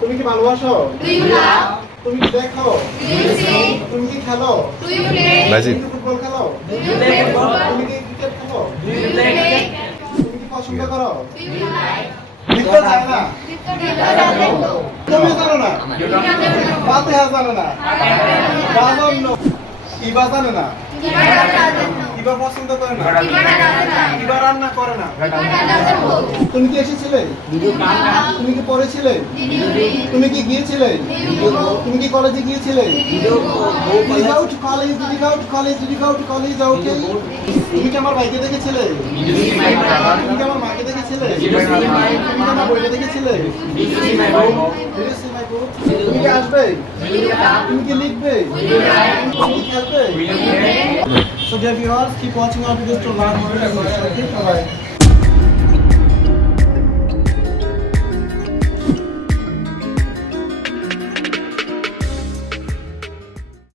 তুমি কি ভালোবাসো Do you love? তুমি কি দেখো Do you see? তুমি কি খেলো Do you play? Magic. তুমি কি ফুটবল খেলো Do you play football? তুমি কি ক্রিকেট খেলো Do you play? তুমি কি পছন্দ করো Do you like? লিখতে চায় না তুমি জানো না ফাতিহা জানো না নো? ইবা জানে না। ইবা পছন্দ করে না? ইবা রান্না করে না? তুমি কি এসেছিলে? তুমি কি পড়েছিলে? তুমি কি গিয়েছিলে? তুমি কি কলেজে গিয়েছিলে? college? Did you go to college? Okay. তুমি কি আমার ভাইকে দেখেছিলে? So dear viewers, keep watching our videos to learn more bye.